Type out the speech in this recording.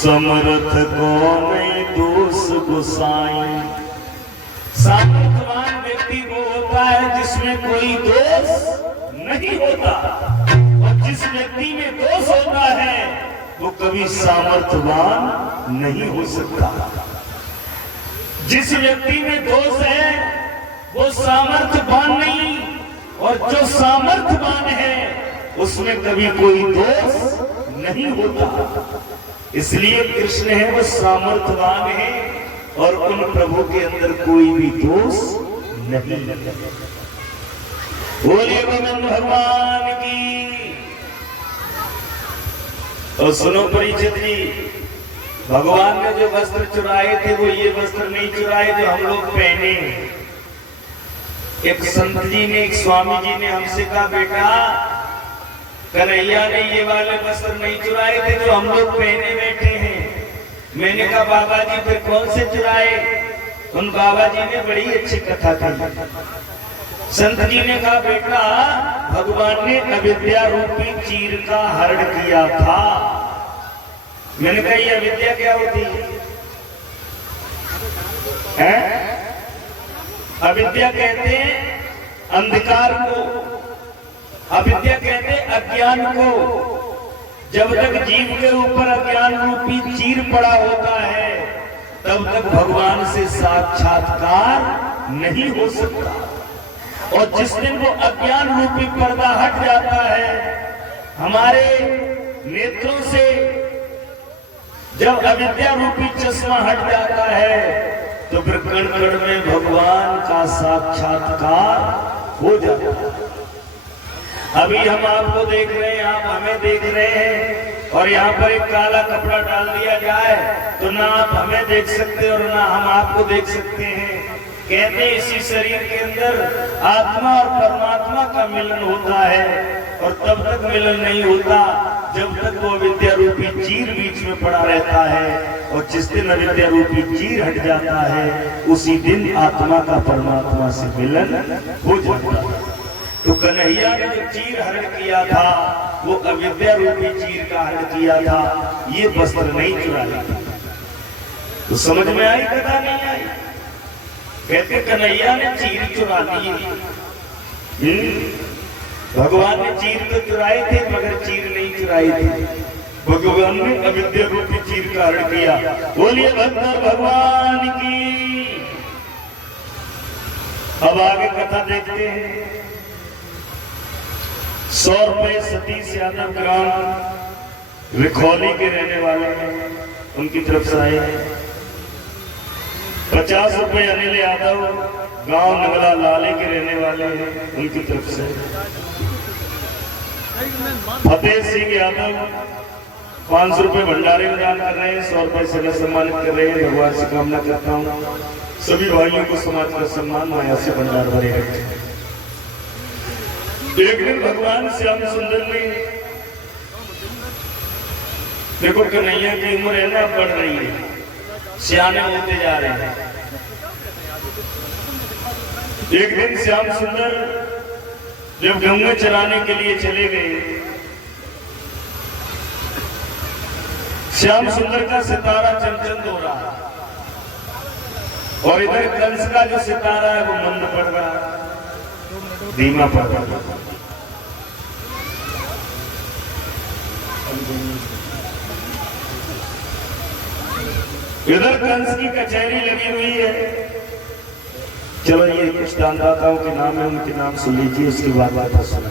समर्थ को नहीं दोष गुसाई। सामर्थवान व्यक्ति वो होता है जिसमें कोई दोष नहीं होता, और जिस व्यक्ति में दोष होता है वो कभी सामर्थवान नहीं हो सकता। जिस व्यक्ति में दोष है वो सामर्थवान नहीं, और जो सामर्थवान है उसमें कभी कोई दोष नहीं होता। इसलिए कृष्ण है वो सामर्थवान है, और उन प्रभु के अंदर कोई भी दोष नहीं। बोलिए गोविंद भगवान की। तो सुनो परीक्षित जी, भगवान ने जो वस्त्र चुराए थे वो ये वस्त्र नहीं चुराए जो हम लोग पहने। एक संत जी ने, एक स्वामी जी ने हमसे कहा, बेटा कन्हैया ने ये वाले वस्त्र नहीं चुराए थे जो हम लोग पहने बैठे हैं। मैंने कहा बाबा जी फिर कौन से चुराए? उन बाबा जी ने बड़ी अच्छी कथा कही। संत जी ने कहा, बेटा भगवान ने अविद्या रूपी चीर का हरण किया था। मैंने कहा ये अविद्या क्या होती है? अविद्या कहते हैं अंधकार को, अविद्या कहते हैं अज्ञान को। जब तक जीव के ऊपर अज्ञान रूपी चीर पड़ा होता है तब तक भगवान से साक्षात्कार नहीं हो सकता, और जिस दिन वो अज्ञान रूपी पर्दा हट जाता है हमारे नेत्रों से, जब अविद्या रूपी चश्मा हट जाता है तो फिर कण कण में भगवान का साक्षात्कार हो जाता है। अभी हम आपको देख रहे हैं, आप हमें देख रहे हैं, और यहाँ पर एक काला कपड़ा डाल दिया जाए तो ना आप हमें देख सकते और ना हम आपको देख सकते हैं। कहते हैं इसी शरीर के अंदर आत्मा और परमात्मा का मिलन होता है, और तब तक मिलन नहीं होता जब तक वो अविद्या रूपी चीर बीच में पड़ा रहता है। और जिस दिन अविद्या रूपी चीर हट जाता है उसी दिन आत्मा का परमात्मा से मिलन हो जाता है। तो कन्हैया ने जो चीर हरण किया था वो अविद्या रूपी चीर का हरण किया था, ये वस्त्र नहीं चुराया। तो समझ में आई कथा नहीं आई? कहते कन्हैया ने चीर चुरा ली। भगवान ने चीर तो चुराए थे मगर चीर नहीं चुराई थी। भगवान ने अविद्या रूपी चीर का हरण किया। बोलिए भक्त भगवान की। अब आगे कथा देखते हैं। 100 रुपए सतीश यादव ग्राम रिखौली के रहने वाले हैं, उनकी तरफ से आए हैं। 50 रुपए अनिल यादव गांव नगला लाले के रहने वाले हैं, उनकी तरफ से। फतेह सिंह यादव 500 रुपए भंडारे में दान कर रहे हैं, 100 रुपए से मैं सम्मानित कर रहे हैं। भगवान से कामना करता हूँ सभी भाइयों को समाज का सम्मान माया से भंडार भरे रखें। एक दिन भगवान श्याम सुंदर ने, देखो कन्हैया की उम्र है ना बढ़ रही है, सियाने होते जा रहे हैं। एक दिन श्याम सुंदर जब गंगा चलाने के लिए चले गए, श्याम सुंदर का सितारा चमचंद हो रहा और इधर कंस का जो सितारा है वो मंद पड़ रहा, धीमा पड़ रहा। इधर कंस की कचहरी लगी हुई है। चलो ये कुछ दानदाताओं के नाम है, उनके नाम सुन लीजिए, उसके बाद बात सुना।